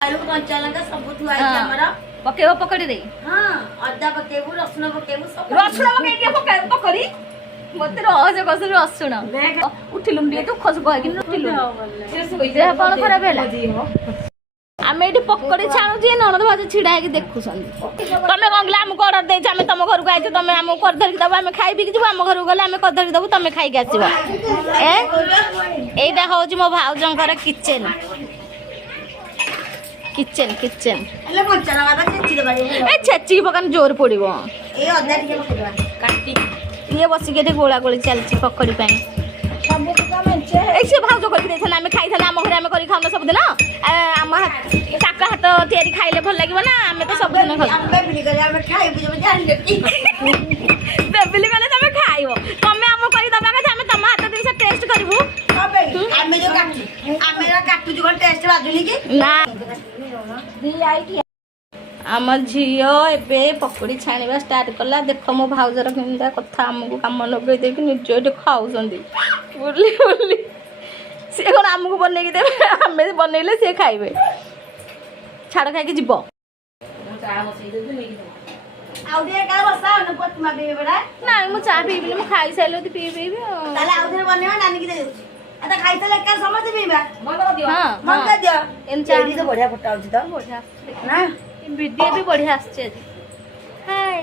आलू कंचा लंका सब थुआ है हमरा पकेबो पकड़ी दे। हां अद्दा पकेबो रसुन पकेबो सब रसुन पकई के पके पकड़ी मते रहस्य कसु रसुन उठिलुम दिए तू खस कह कि उठिलुम देह कोन खराब भेला आमे एठी पकड़ी छाणु जे ननद भाज छिडा है कि देखु संदी तमे गंगला हम ऑर्डर दे छ आमे तम घर को आइछ तमे हम कर धरि दबा आमे खाइ बिक जबो हम घर गले आमे कर धरि दबो तमे खाइ के आसीबा एटा हो मो भाउजंकर किचन किचन किचन ले कंचा लंका छेची दे बारी ए छेची पकान जोर पड़िबो ए अद्दा टिके पकेबा काटी ये बसी के गोला गोली चलची पकड़ी पानी सब का मेंचे ऐसे भाउज कर दे छला आमे खाइ छला हम घर आमे करी खाउना सब दिन आम काका हाथ तयारी खाइले भल लागिबो ना आमे तो सब दिन खाउ हम बेबली करे हम खाइ बुझे जान लेती बेबली गले तमे खाइबो तमे हम करी दबा के आमे तम हाथ दिन से टेस्ट करबू अबे आमे जो काटू आमेरा काटू जो टेस्ट बाजुली की ना दी आई की आम झीओ एबे पकड़ी छाणीबा स्टार्ट कला देख मो भाउजर केमता कथा हमको काम लगे देख निज एठी खाउसंदी बोली बोली से कोन हमको बनै के देबे हमें बनैले से खाइबे छाड़ खाइ के जिवो आउदे का बसा न पतमा बेबे बड़ा ना मु चा पीबी मु खाइ साइलो ती पीबी ताले आउदे बनेवा नानी की दे आता खाइ तले का समझ पीबा मन दियो हां मन का दियो एन चा एडी तो बढ़िया फोटो आउची तो बढ़िया ना वीडियो भी बढ़िया आछे हाय